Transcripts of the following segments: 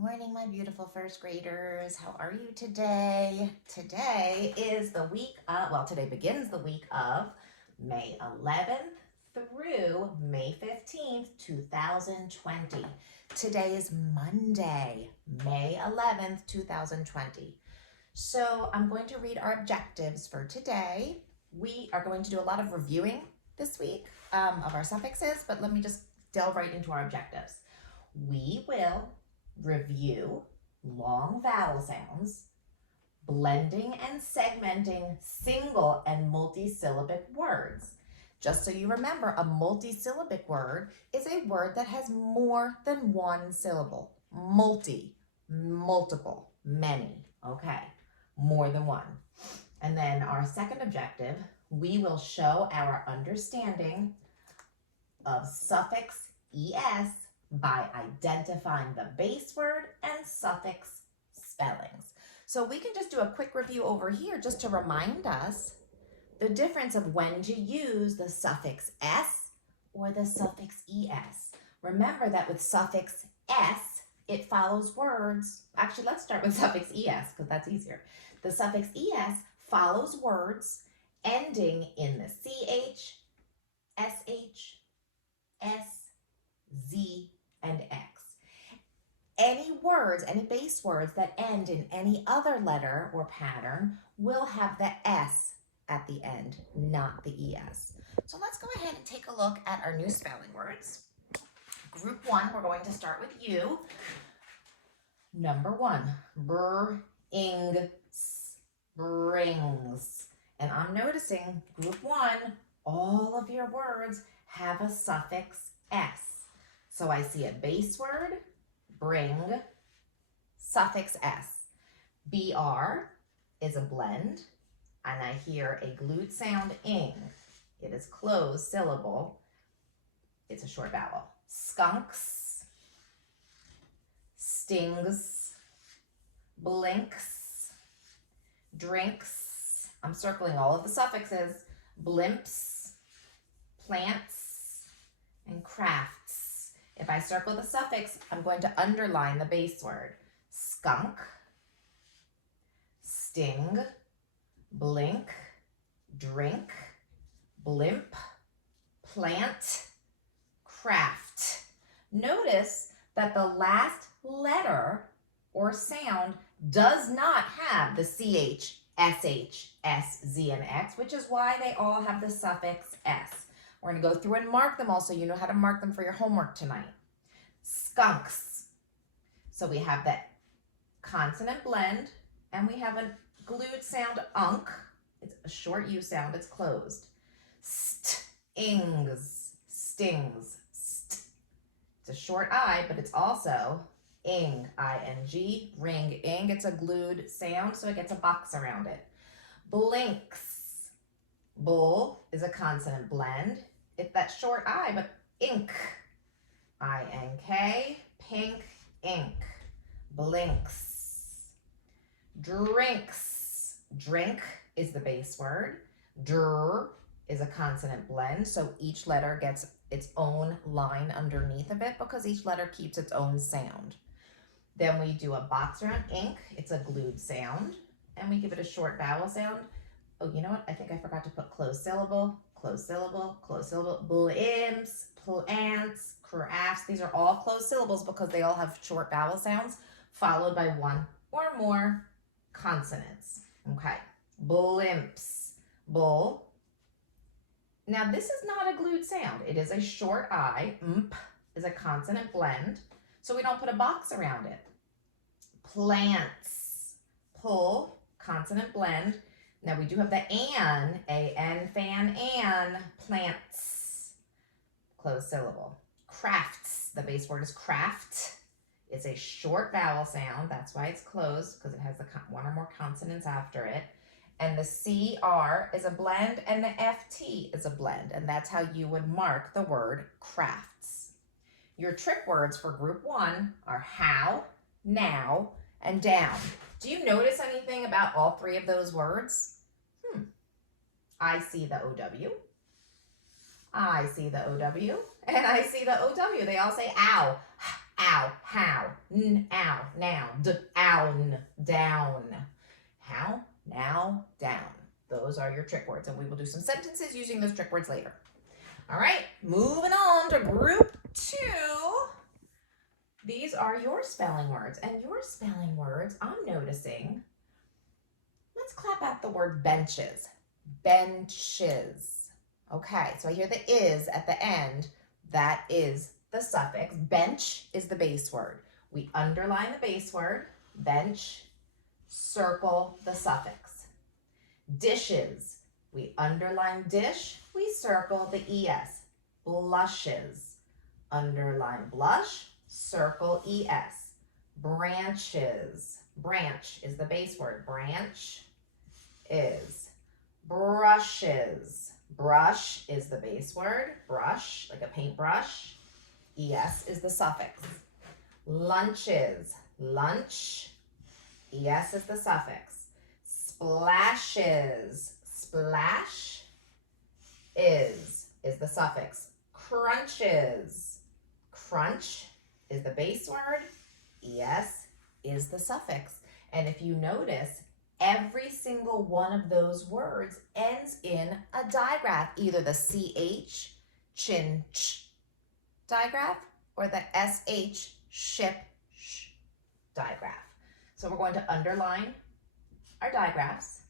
Morning, my beautiful first graders. How are you today? Today is the week of, today begins the week of May 11th through May 15th, 2020. Today is Monday, May 11th, 2020. So I'm going to read our objectives for today. We are going to do a lot of reviewing this week of our suffixes, but let me just delve right into our objectives. We will review long vowel sounds, blending and segmenting single and multisyllabic words. Just so you remember, a multisyllabic word is a word that has more than one syllable. Multi, multiple, many, okay? More than one. And then our second objective, we will show our understanding of suffix es by identifying the base word and suffix spellings. So we can just do a quick review over here just to remind us the difference of when to use the suffix s or the suffix es. Remember that with suffix s, it follows words. Actually, let's start with suffix es because that's easier. The suffix es follows words ending in the ch, sh, s, z, and x. Any words, any base words that end in any other letter or pattern will have the s at the end, not the es. So let's go ahead and take a look at our new spelling words. Group 1, we're going to start with you. Number 1, brings. And I'm noticing group 1, all of your words have a suffix s. So I see a base word, bring, suffix s. BR is a blend, and I hear a glued sound ing. It is closed syllable. It's a short vowel. Skunks, stings, blinks, drinks. I'm circling all of the suffixes. Blimps, plants, and crafts. If I circle the suffix, I'm going to underline the base word. Skunk, sting, blink, drink, blimp, plant, craft. Notice that the last letter or sound does not have the ch, sh, s, z, and x, which is why they all have the suffix s. We're going to go through and mark them all so you know how to mark them for your homework tonight. Skunks. So we have that consonant blend, and we have a glued sound unk. It's a short U sound, it's closed. Stings, stings, st. It's a short I, but it's also ing, I-N-G, ring, ing. It's a glued sound, so it gets a box around it. Blinks. Bull is a consonant blend. It's that short I, but ink. I-N-K, pink, ink. Blinks. Drinks. Drink is the base word. Dr is a consonant blend, so each letter gets its own line underneath of it because each letter keeps its own sound. Then we do a box around ink. It's a glued sound, and we give it a short vowel sound. Oh, you know what? I think I forgot to put closed syllable, closed syllable, closed syllable. Blimps, plants, crafts. These are all closed syllables because they all have short vowel sounds followed by one or more consonants. Okay. Blimps. Bull. Now, this is not a glued sound. It is a short I. Mp is a consonant blend, so we don't put a box around it. Plants. Pull, consonant blend. Now we do have the an, A-N, fan, an, plants, closed syllable. Crafts, the base word is craft. It's a short vowel sound, that's why it's closed, because it has the one or more consonants after it. And the CR is a blend, and the FT is a blend, and that's how you would mark the word crafts. Your trick words for group 1 are how, now, and down. Do you notice anything about all three of those words? I see the OW. I see the OW. And I see the OW. They all say ow, ow, how, Ow, now, own, down. How, now, down. Those are your trick words, and we will do some sentences using those trick words later. All right, moving on to group 2. These are your spelling words, and your spelling words, I'm noticing, let's clap out the word benches. Benches. Okay, so I hear the is at the end. That is the suffix. Bench is the base word. We underline the base word, bench, circle the suffix. Dishes. We underline dish, we circle the es. Blushes. Underline blush, circle es. Branches. Branch is the base word. Branch is. Brushes. Brush is the base word. Brush, like a paintbrush. Es is the suffix. Lunches. Lunch. Es is the suffix. Splashes. Splash is the suffix. Crunches. Crunch is the base word. Es is the suffix. And if you notice, every single one of those words ends in a digraph, either the CH, chin, ch digraph, or the SH, ship, sh digraph. So we're going to underline our digraphs.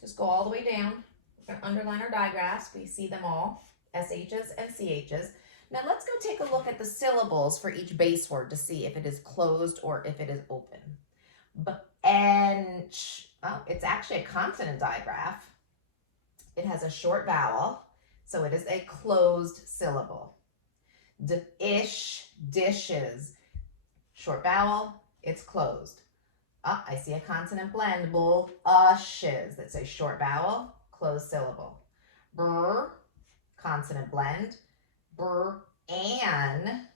Just go all the way down. We're going to underline our digraphs. We see them all, SHs and CHs. Now let's go take a look at the syllables for each base word to see if it is closed or if it is open. Bench. Oh, it's actually a consonant digraph. It has a short vowel, so it is a closed syllable. Ish, dishes. Short vowel, it's closed. I see a consonant blend. Bushes. That's a short vowel, closed syllable. Brr, consonant blend. Brr, an.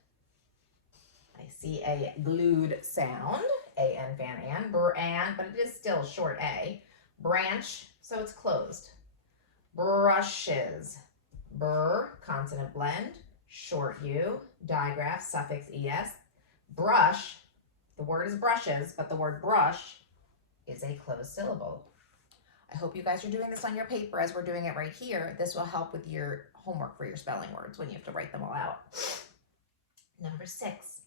I see a glued sound. A-N, fan, an. Brr, an, but it is still short A. Branch, so it's closed. Brushes. Brr, consonant blend. Short U. Digraph, suffix es. Brush. The word is brushes, but the word brush is a closed syllable. I hope you guys are doing this on your paper as we're doing it right here. This will help with your homework for your spelling words when you have to write them all out. Number 6,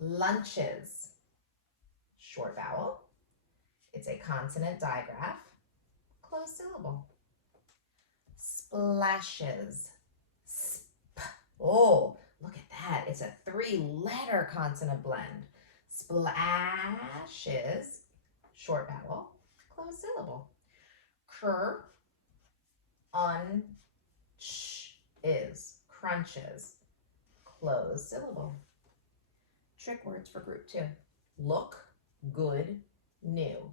lunches. Short vowel. It's a consonant digraph, closed syllable. Splashes. Sp. Oh, look at that. It's a 3-letter consonant blend. Splashes, short vowel, closed syllable. Cur, is, crunches, closed syllable. Trick words for group 2. Look, good, new.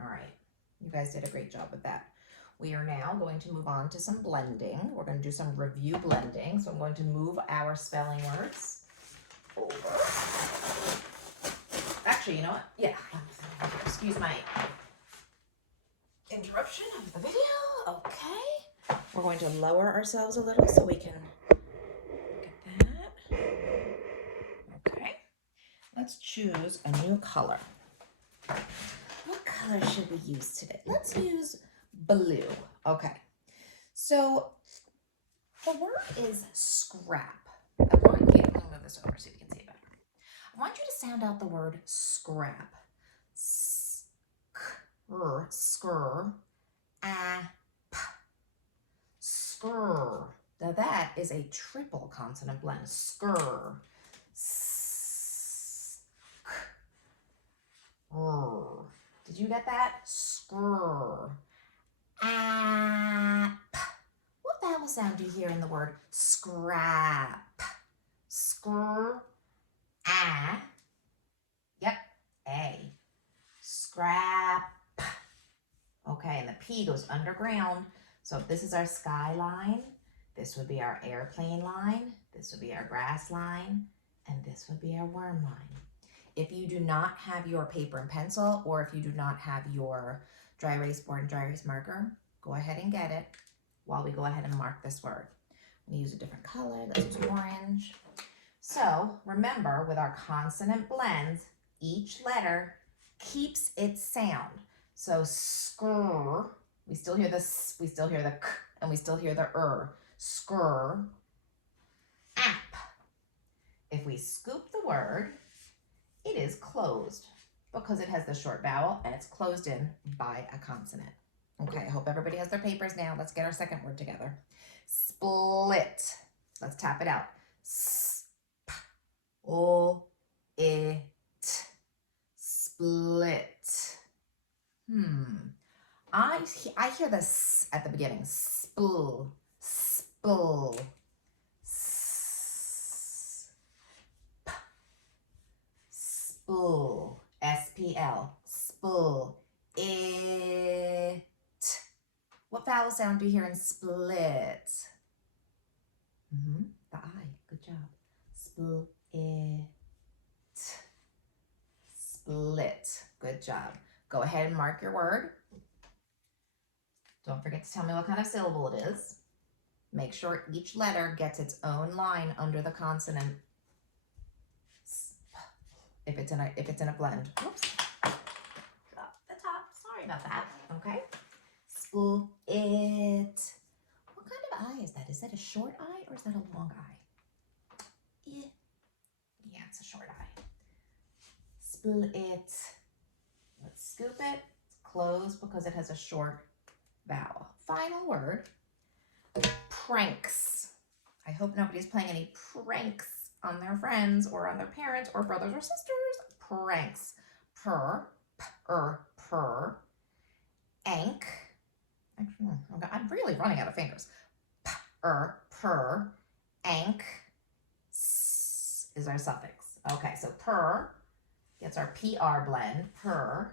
All right, you guys did a great job with that. We are now going to move on to some blending. We're going to do some review blending. So I'm going to move our spelling words over. Actually, you know what? Yeah, excuse my interruption of the video. Okay. We're going to lower ourselves a little so we can look at that. Okay. Let's choose a new color. What color should we use today? Let's use blue. Okay. So the word is scrap. Let me move this over so you can see it better. I want you to sound out the word scrap. Skr, ap, skr. Now that is a triple consonant blend. Skr, skr. Did you get that? Skr, ap. What vowel sound do you hear in the word scrap? Skr, a. Yep, A. Scrap. Okay, and the P goes underground. So if this is our skyline, this would be our airplane line, this would be our grass line, and this would be our worm line. If you do not have your paper and pencil, or if you do not have your dry erase board and dry erase marker, go ahead and get it while we go ahead and mark this word. I'm going to use a different color. Let's use orange. So remember, with our consonant blends, each letter keeps its sound. So skr, we still hear the s, we still hear the k, and we still hear the skr. App. If we scoop the word, it is closed because it has the short vowel and it's closed in by a consonant. Okay, I hope everybody has their papers now. Let's get our second word together. Split. Let's tap it out. It. Split. I hear the s at the beginning. Spl. Spl. Spl. S-P-L. Spl. It. What vowel sound do you hear in split? The I. Good job. Split. Split. Good job. Go ahead and mark your word. Don't forget to tell me what kind of syllable it is. Make sure each letter gets its own line under the consonant. If it's in a blend. Whoops. Up the top. Sorry about that. Okay. Split. What kind of I is that? Is that a short I or is that a long I? Yeah, it's a short I. Split. Let's scoop it. It's closed because it has a short vowel. Final word. Pranks. I hope nobody's playing any pranks on their friends or on their parents or brothers or sisters. Pranks. Per. Ank. Actually, I'm really running out of fingers. Per. Ank. S is our suffix. Okay, so per gets our PR blend. Per.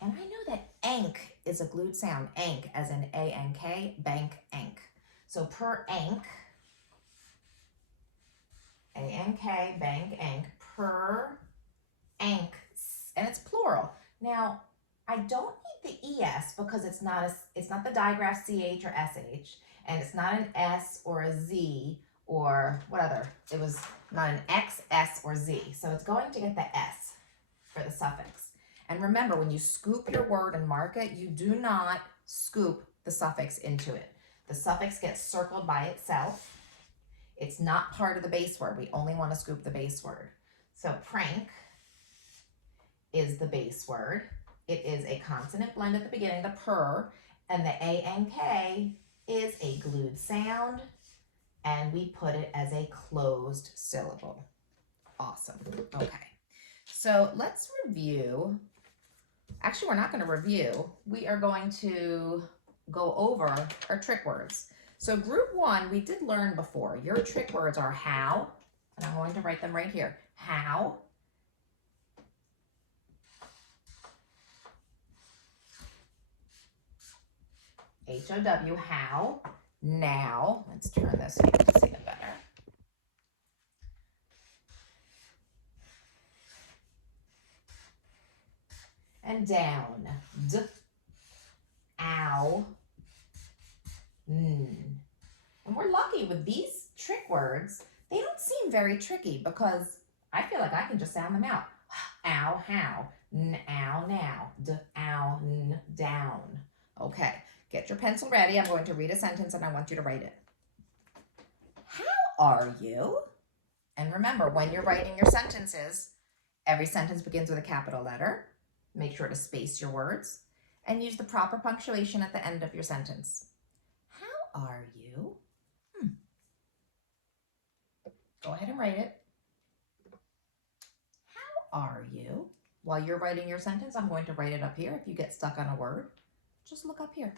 And I know that ank is a glued sound. Ank, as in A-N-K, bank, ank. So per ank, A-N-K, bank, ank, per ank, and it's plural. Now, I don't need the ES because it's not the digraph CH or SH, and it's not an S or a Z or what other? It was not an X, S, or Z. So it's going to get the S for the suffix. And remember, when you scoop your word and mark it, you do not scoop the suffix into it. The suffix gets circled by itself. It's not part of the base word. We only want to scoop the base word. So prank is the base word. It is a consonant blend at the beginning, the per, and the A-N-K is a glued sound, and we put it as a closed syllable. Awesome. Okay. So let's review. Actually, we're not going to review. We are going to go over our trick words. So group one, we did learn before. Your trick words are how, and I'm going to write them right here. How, H-O-W, how, now. Let's turn this so you can see it better. And down. D, ow, n. And we're lucky with these trick words. They don't seem very tricky because I feel like I can just sound them out. Ow, how, n, ow, now, d, ow, n, down. Okay, get your pencil ready. I'm going to read a sentence and I want you to write it. How are you? And remember, when you're writing your sentences, every sentence begins with a capital letter. Make sure to space your words and use the proper punctuation at the end of your sentence. How are you? Go ahead and write it. How are you? While you're writing your sentence, I'm going to write it up here. If you get stuck on a word, just look up here.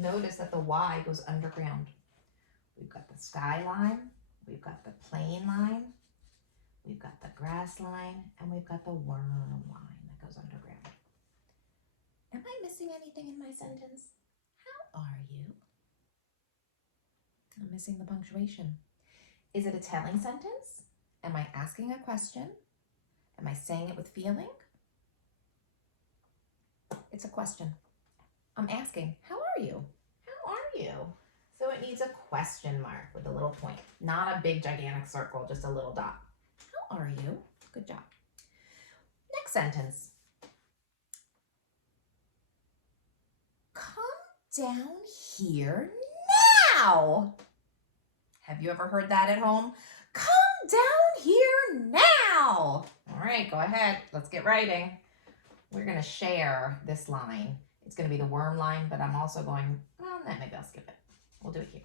Notice that the Y goes underground. We've got the skyline, we've got the plain line, we've got the grass line, and we've got the worm line that goes underground. Am I missing anything in my sentence? How are you? I'm missing the punctuation. Is it a telling sentence? Am I asking a question? Am I saying it with feeling? It's a question. I'm asking, how are you? How are you? So it needs a question mark with a little point, not a big gigantic circle, just a little dot. How are you? Good job. Next sentence. Come down here now. Have you ever heard that at home? Come down here now. All right, go ahead. Let's get writing. We're going to share this line. It's going to be the worm line, but I'm also going, well, maybe I'll skip it. We'll do it here.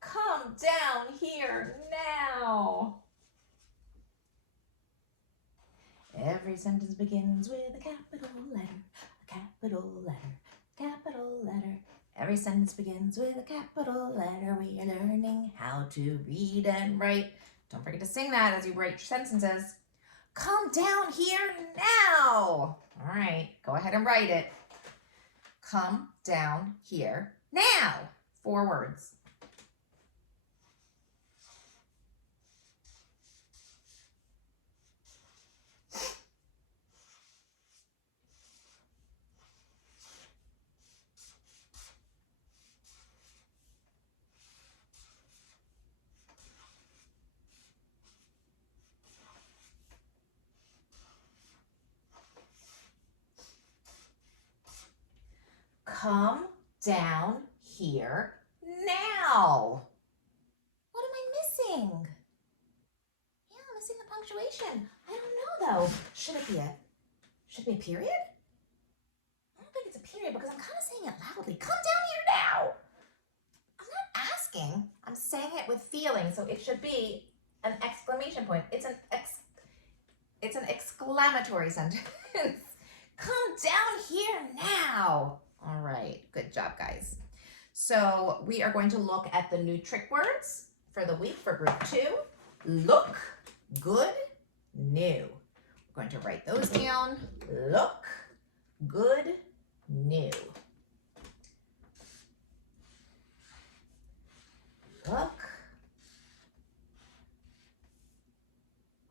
Come down here now. Every sentence begins with a capital letter, a capital letter, capital letter. Every sentence begins with a capital letter. We are learning how to read and write. Don't forget to sing that as you write your sentences. Come down here now. All right, go ahead and write it. Come down here now. 4 words. Come down here now. What am I missing? Yeah, I'm missing the punctuation. I don't know though. Should it be a period? I don't think it's a period because I'm kind of saying it loudly. Come down here now. I'm not asking. I'm saying it with feeling, so it should be an exclamation point. It's an exclamatory sentence. Come down here now. All right, good job, guys. So we are going to look at the new trick words for the week for group 2. Look, good, new. We're going to write those down. Look, good, new. Look,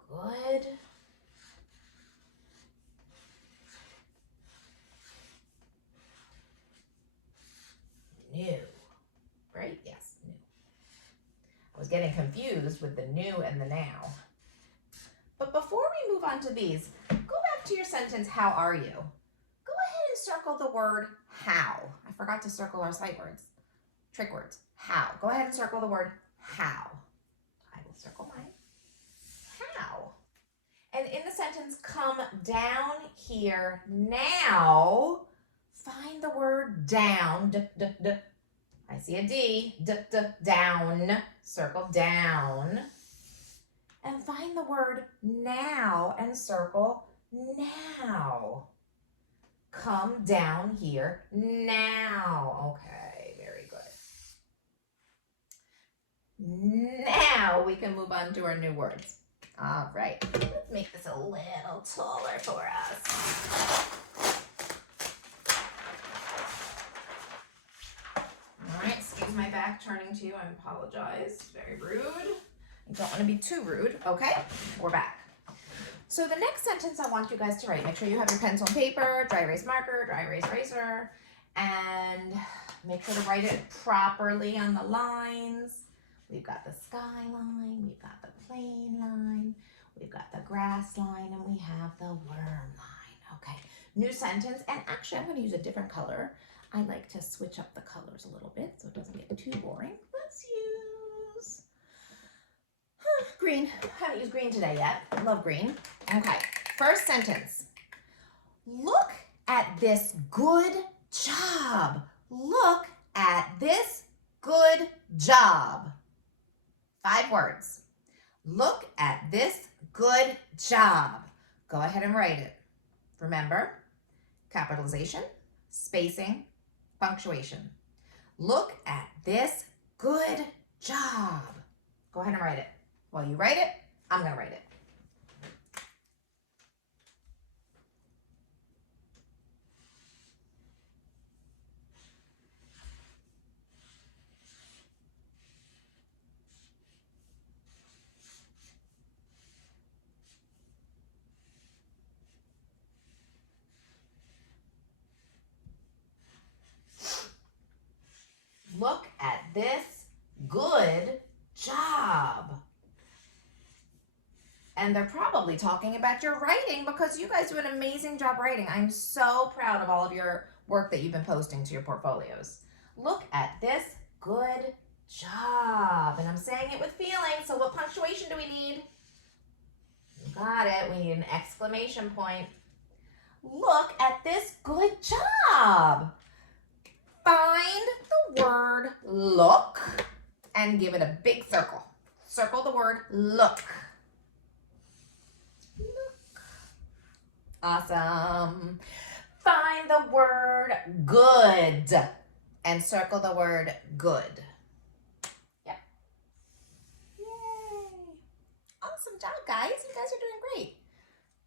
good, new. Right? Yes, new. I was getting confused with the new and the now. But before we move on to these, go back to your sentence, how are you? Go ahead and circle the word how. I forgot to circle our sight words, trick words. How. Go ahead and circle the word how. I will circle mine. How. And in the sentence, come down here now, find the word down. I see a D. Down. Circle down. And find the word now and circle now. Come down here now. Okay, very good. Now we can move on to our new words. All right, let's make this a little taller for us. All right, excuse my back turning to you. I apologize. Very rude. I don't want to be too rude. Okay, we're back. So the next sentence I want you guys to write, make sure you have your pencil and paper, dry erase marker, dry erase eraser, and make sure to write it properly on the lines. We've got the skyline, we've got the plane line, we've got the grass line, and we have the worm line. Okay, new sentence, and actually I'm going to use a different color. I like to switch up the colors a little bit so it doesn't get too boring. Let's use green. Haven't used green today yet. Love green. Okay, first sentence. Look at this good job. Look at this good job. 5 words. Look at this good job. Go ahead and write it. Remember, capitalization, spacing, punctuation. Look at this good job. Go ahead and write it. While you write it, I'm going to write it. Good job. And they're probably talking about your writing because you guys do an amazing job writing. I'm so proud of all of your work that you've been posting to your portfolios. Look at this. Good job. And I'm saying it with feeling. So what punctuation do we need? You got it. We need an exclamation point. Look at this. Good job. Find the word look and give it a big circle. Circle the word look. Look. Awesome. Find the word good and circle the word good. Yeah. Yay. Awesome job, guys. You guys are doing great.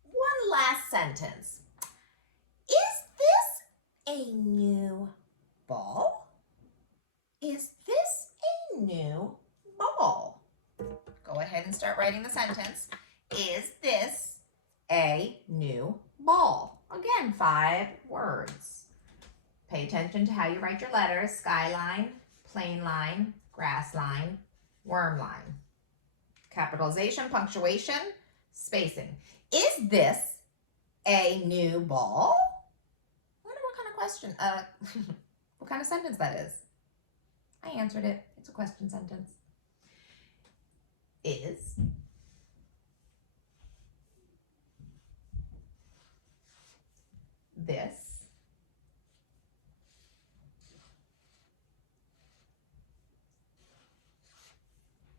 One last sentence. Is this a new ball? Is this a new ball? Go ahead and start writing the sentence. Is this a new ball? Again, 5 words. Pay attention to how you write your letters. Skyline, plain line, grass line, worm line. Capitalization, punctuation, spacing. Is this a new ball? I wonder what kind of question, what kind of sentence that is. I answered it. It's a question sentence. Is this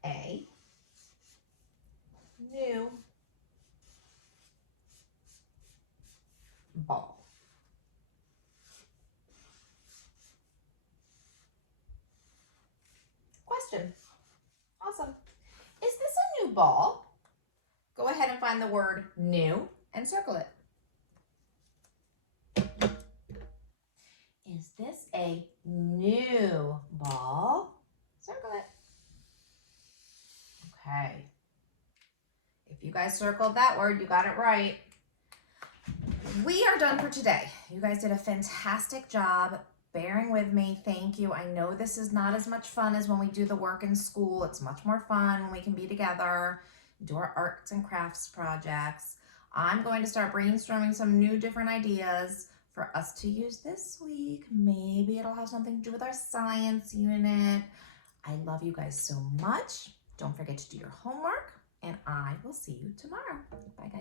a new ball? Question. Awesome. Is this a new ball? Go ahead and find the word new and circle it. Is this a new ball? Circle it. Okay. If you guys circled that word, you got it right. We are done for today. You guys did a fantastic job bearing with me. Thank you. I know this is not as much fun as when we do the work in school. It's much more fun when we can be together, do our arts and crafts projects. I'm going to start brainstorming some new different ideas for us to use this week. Maybe it'll have something to do with our science unit. I love you guys so much. Don't forget to do your homework, and I will see you tomorrow. Bye, guys.